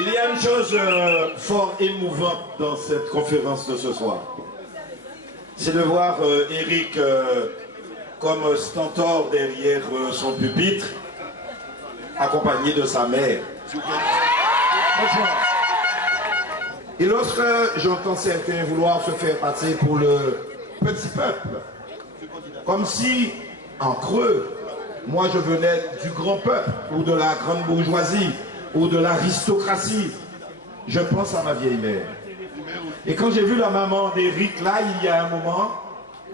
Il y a une chose fort émouvante dans cette conférence de ce soir. C'est de voir Eric comme stentor derrière son pupitre, accompagné de sa mère. Et lorsque j'entends certains vouloir se faire passer pour le petit peuple, comme si, en creux, moi je venais du grand peuple, ou de la grande bourgeoisie, ou de l'aristocratie, je pense à ma vieille mère. Et quand j'ai vu la maman d'Eric là, il y a un moment,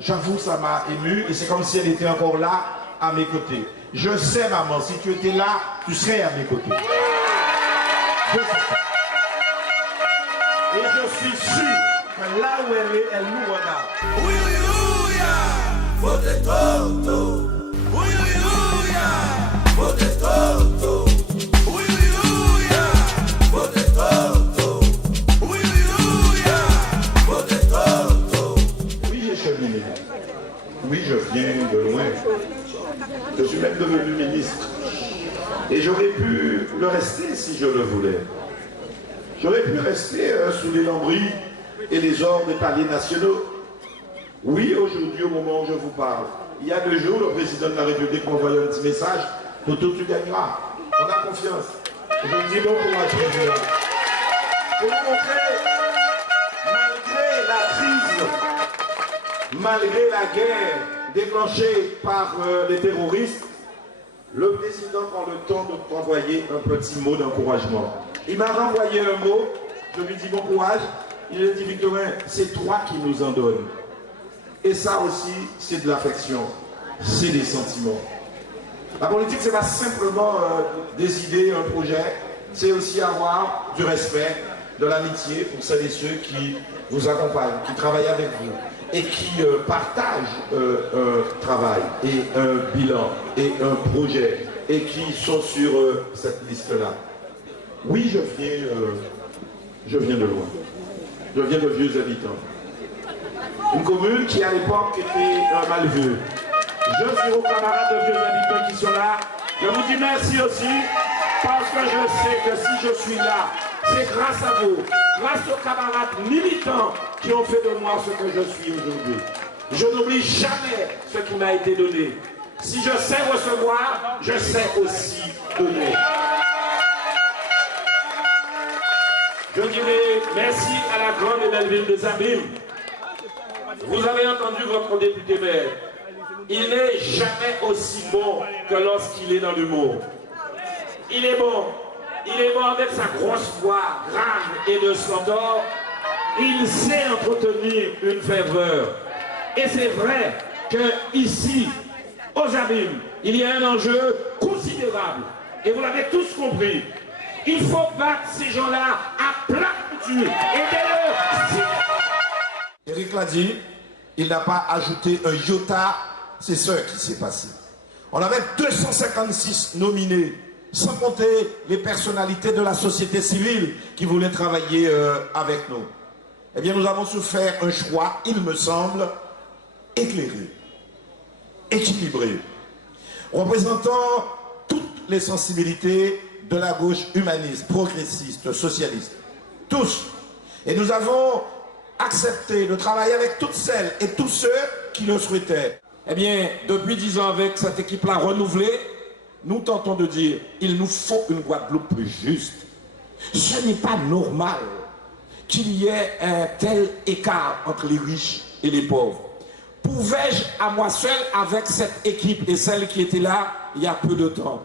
j'avoue, ça m'a ému, et c'est comme si elle était encore là, à mes côtés. Je sais, maman, si tu étais là, tu serais à mes côtés. Je sais ça. Et je suis sûr que là où elle est, elle nous regarde. Oui, j'ai cheminé. Oui, je viens de loin. Je suis même devenu ministre. Et j'aurais pu le rester si je le voulais. J'aurais pu rester sous les lambris et les ors des paliers nationaux. Oui, aujourd'hui, au moment où je vous parle, il y a 2 jours, le président de la République m'a envoyé un petit message. Toto, tu gagneras. On a confiance. Je vous dis bon courage, président. Pour vous montrer, malgré la crise, malgré la guerre déclenchée par les terroristes, le président prend le temps de m'envoyer un petit mot d'encouragement. Il m'a renvoyé un mot, je lui dis bon courage. Il a dit Victorin, c'est toi qui nous en donnes. Et ça aussi, c'est de l'affection, c'est des sentiments. La politique, ce n'est pas simplement des idées, un projet, c'est aussi avoir du respect, de l'amitié pour celles et ceux qui vous accompagnent, qui travaillent avec vous et qui partagent un travail et un bilan et un projet et qui sont sur cette liste-là. Oui, je viens de loin. Je viens de Vieux Habitants. Une commune qui à l'époque était mal vue. Je suis aux camarades de Vieux Habitants qui sont là. Je vous dis merci aussi parce que je sais que si je suis là, c'est grâce à vous, grâce aux camarades militants qui ont fait de moi ce que je suis aujourd'hui. Je n'oublie jamais ce qui m'a été donné. Si je sais recevoir, je sais aussi donner. Je dirais merci à la grande et belle ville des Abîmes. Vous avez entendu votre député maire. Il n'est jamais aussi bon que lorsqu'il est dans l'humour. Il est bon. Il est bon avec sa grosse voix grave et de stentor. Il sait entretenir une ferveur. Et c'est vrai que ici, aux Abîmes, il y a un enjeu considérable. Et vous l'avez tous compris. Il faut battre ces gens-là à plat couture. Aidez-le. Eric l'a dit, il n'a pas ajouté un iota, c'est ce qui s'est passé. On avait 256 nominés, sans compter les personnalités de la société civile qui voulaient travailler avec nous. Eh bien, nous avons su faire un choix, il me semble, éclairé, équilibré, représentant toutes les sensibilités de la gauche humaniste, progressiste, socialiste. Tous. Et nous avons accepté de travailler avec toutes celles et tous ceux qui le souhaitaient. Eh bien, depuis 10 ans avec cette équipe-là renouvelée, nous tentons de dire, il nous faut une Guadeloupe plus juste. Ce n'est pas normal qu'il y ait un tel écart entre les riches et les pauvres. Pouvais-je à moi seul, avec cette équipe et celle qui était là il y a peu de temps,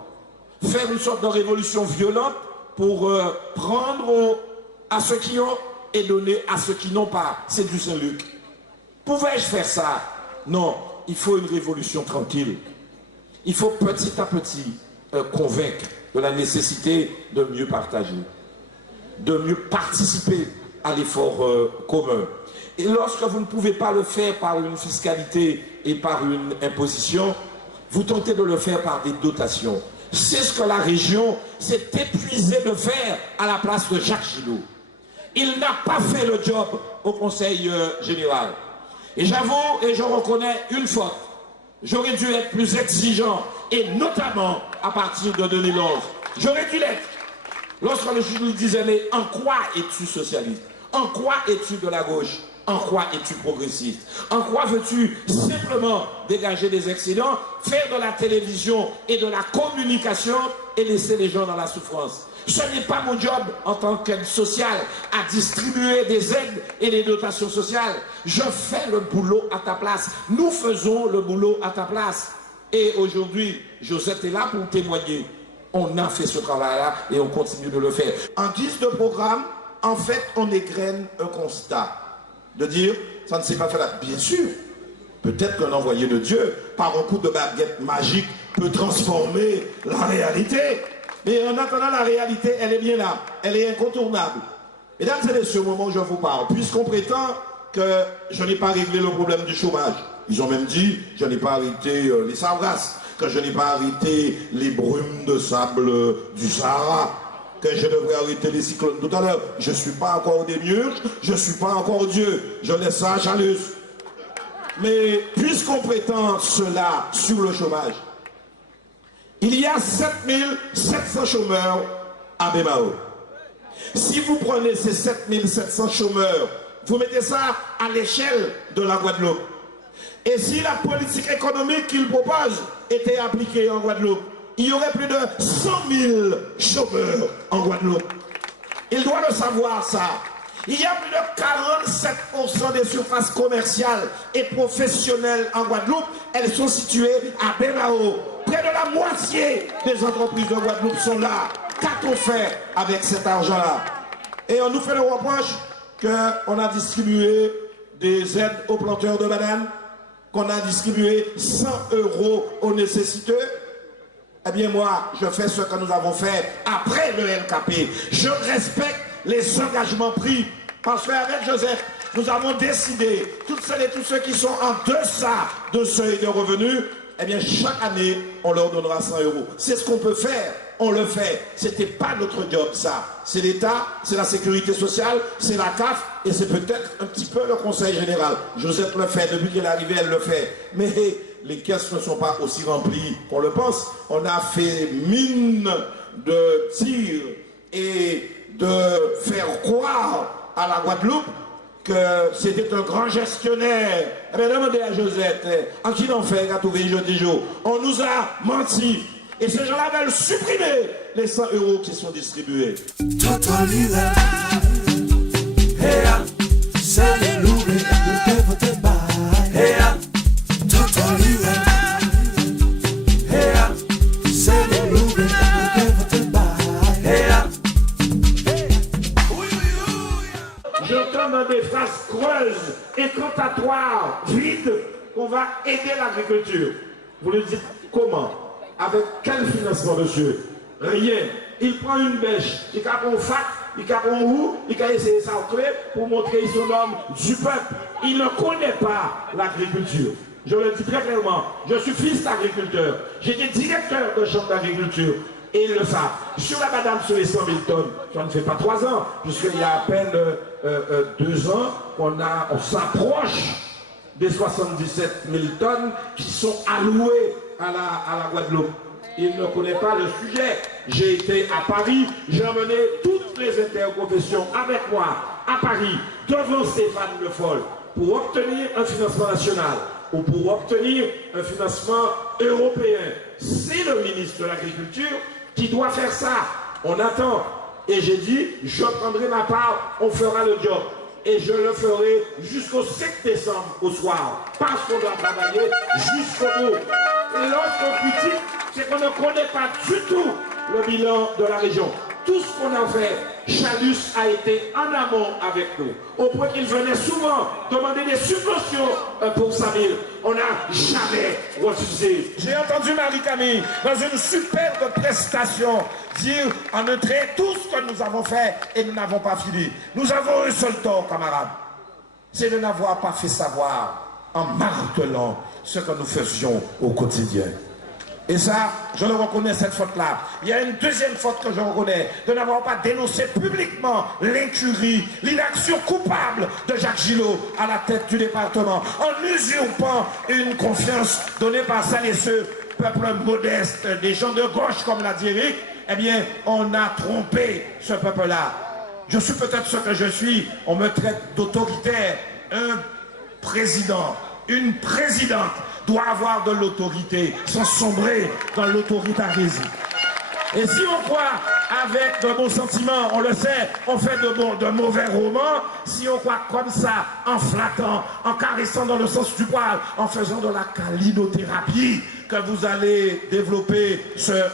faire une sorte de révolution violente pour prendre à ceux qui ont et donner à ceux qui n'ont pas? C'est du Saint-Luc. Pouvais-je faire ça? Non, il faut une révolution tranquille. Il faut petit à petit convaincre de la nécessité de mieux partager, de mieux participer à l'effort commun. Et lorsque vous ne pouvez pas le faire par une fiscalité et par une imposition, vous tentez de le faire par des dotations. C'est ce que la région s'est épuisée de faire à la place de Jacques Gillot. Il n'a pas fait le job au Conseil général. Et j'avoue et je reconnais une faute. J'aurais dû être plus exigeant, et notamment à partir de 2011. J'aurais dû l'être. Lorsque le juge nous disait, mais en quoi es-tu socialiste? En quoi es-tu de la gauche? En quoi es-tu progressiste? En quoi veux-tu simplement dégager des excédents, faire de la télévision et de la communication et laisser les gens dans la souffrance? Ce n'est pas mon job en tant qu'aide sociale à distribuer des aides et des dotations sociales. Je fais le boulot à ta place. Nous faisons le boulot à ta place. Et aujourd'hui, Josette est là pour témoigner. On a fait ce travail-là et on continue de le faire. En guise de programme, en fait, on égrène un constat. De dire, ça ne s'est pas fait là. Bien sûr, peut-être qu'un envoyé de Dieu, par un coup de baguette magique, peut transformer la réalité. Mais en attendant, la réalité, elle est bien là. Elle est incontournable. Mesdames et messieurs, au moment où je vous parle, puisqu'on prétend que je n'ai pas réglé le problème du chômage, ils ont même dit, je n'ai pas arrêté les sargasses, que je n'ai pas arrêté les brumes de sable du Sahara, que je devrais arrêter les cyclones tout à l'heure. Je ne suis pas encore des murs, je ne suis pas encore Dieu. Je laisse ça à Chalus. Mais puisqu'on prétend cela sur le chômage, il y a 7700 chômeurs à Bemao. Si vous prenez ces 7700 chômeurs, vous mettez ça à l'échelle de la Guadeloupe. Et si la politique économique qu'il propose était appliquée en Guadeloupe, il y aurait plus de 100 000 chômeurs en Guadeloupe. Il doit le savoir, ça. Il y a plus de 47% des surfaces commerciales et professionnelles en Guadeloupe. Elles sont situées à Bemao. Près de la moitié des entreprises de Guadeloupe sont là. Qu'a-t-on fait avec cet argent-là? Et on nous fait le reproche qu'on a distribué des aides aux planteurs de bananes, qu'on a distribué 100 € aux nécessiteux. Eh bien moi, je fais ce que nous avons fait après le LKP. Je respecte les engagements pris. Parce qu'avec Joseph, nous avons décidé, toutes celles et tous ceux qui sont en deçà de seuil de revenus, eh bien chaque année, on leur donnera 100 €. C'est ce qu'on peut faire, on le fait. Ce n'était pas notre job, ça. C'est l'État, c'est la sécurité sociale, c'est la CAF, et c'est peut-être un petit peu le Conseil général. Joseph le fait, depuis qu'elle est arrivée, elle le fait. Mais les caisses ne sont pas aussi remplies qu'on le pense. On a fait mine de tir et de faire croire à la Guadeloupe que c'était un grand gestionnaire. Eh bien, demandez à Josette, en qui l'on fait, à trouver jeudi jour. On nous a menti. Et ces gens-là veulent supprimer les 100 € qui sont distribués. J'entends des phrases creuses et cantatoires, vides, qu'on va aider l'agriculture. Vous le dites comment? Avec quel financement, monsieur? Rien. Il prend une bêche, il a un fac, il a un roue, il a essayé ça au clé pour montrer qu'il est l'homme du peuple. Il ne connaît pas l'agriculture. Je le dis très clairement, je suis fils d'agriculteur. J'étais directeur de chambre d'agriculture. Et ils le savent. Sur la madame sur les 100 000 tonnes, ça ne fait pas 3 ans, puisqu'il y a à peine 2 ans qu'on s'approche des 77 000 tonnes qui sont allouées à la Guadeloupe. Il ne connaît pas le sujet. J'ai été à Paris, j'ai emmené toutes les interprofessions avec moi à Paris, devant Stéphane Le Foll, pour obtenir un financement national ou pour obtenir un financement européen. C'est le ministre de l'Agriculture qui doit faire ça. On attend. Et j'ai dit, je prendrai ma part, on fera le job. Et je le ferai jusqu'au 7 décembre au soir. Parce qu'on doit travailler jusqu'au bout. Et l'autre critique, c'est qu'on ne connaît pas du tout le bilan de la région. Tout ce qu'on a fait, Chalus a été en amont avec nous, au point qu'il venait souvent demander des subventions pour sa ville. On n'a jamais refusé. J'ai entendu Marie-Camille, dans une superbe prestation, dire en un trait tout ce que nous avons fait et nous n'avons pas fini. Nous avons un seul tort, camarades, c'est de n'avoir pas fait savoir en martelant ce que nous faisions au quotidien. Et ça, je le reconnais, cette faute-là. Il y a une deuxième faute que je reconnais, de n'avoir pas dénoncé publiquement l'incurie, l'inaction coupable de Jacques Gillot à la tête du département, en usurpant une confiance donnée par celles et ceux, peuple modeste, des gens de gauche, comme l'a dit Eric. Eh bien, on a trompé ce peuple-là. Je suis peut-être ce que je suis, on me traite d'autoritaire. Un président, une présidente doit avoir de l'autorité sans sombrer dans l'autoritarisme. Et si on croit avec de bons sentiments, on le sait, on fait de mauvais romans. Si on croit comme ça, en flattant, en caressant dans le sens du poil, en faisant de la calinothérapie, que vous allez développer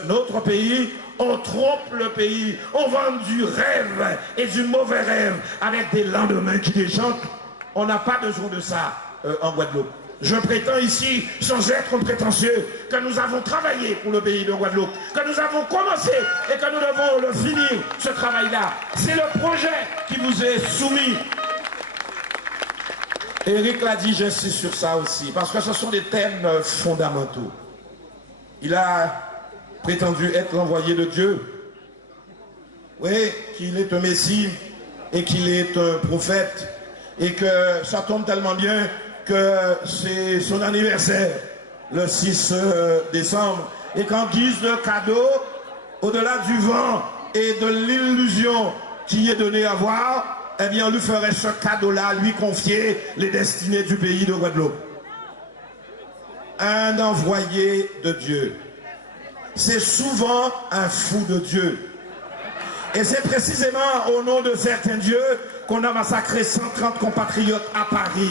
notre pays, on trompe le pays, on vend du rêve et du mauvais rêve avec des lendemains qui déchantent. On n'a pas besoin de ça en Guadeloupe. Je prétends ici, sans être prétentieux, que nous avons travaillé pour le pays de Guadeloupe, que nous avons commencé et que nous devons le finir, ce travail-là. C'est le projet qui vous est soumis. Éric l'a dit, j'insiste sur ça aussi, parce que ce sont des thèmes fondamentaux. Il a prétendu être l'envoyé de Dieu. Oui, qu'il est un messie et qu'il est un prophète, et que ça tombe tellement bien que c'est son anniversaire, le 6 décembre, et qu'en guise de cadeau, au-delà du vent et de l'illusion qui est donnée à voir, eh bien on lui ferait ce cadeau-là, lui confier les destinées du pays de Guadeloupe. Un envoyé de Dieu, c'est souvent un fou de Dieu. Et c'est précisément au nom de certains dieux qu'on a massacré 130 compatriotes à Paris.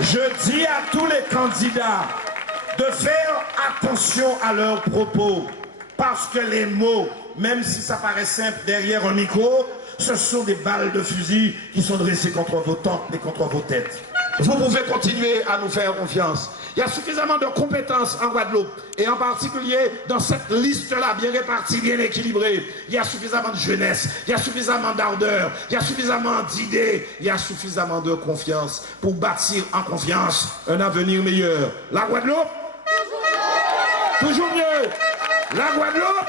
Je dis à tous les candidats de faire attention à leurs propos, parce que les mots, même si ça paraît simple derrière un micro, ce sont des balles de fusil qui sont dressées contre vos tempes et contre vos têtes. Vous pouvez continuer à nous faire confiance. Il y a suffisamment de compétences en Guadeloupe, et en particulier dans cette liste-là, bien répartie, bien équilibrée. Il y a suffisamment de jeunesse, il y a suffisamment d'ardeur, il y a suffisamment d'idées, il y a suffisamment de confiance pour bâtir en confiance un avenir meilleur. La Guadeloupe, toujours mieux. La Guadeloupe,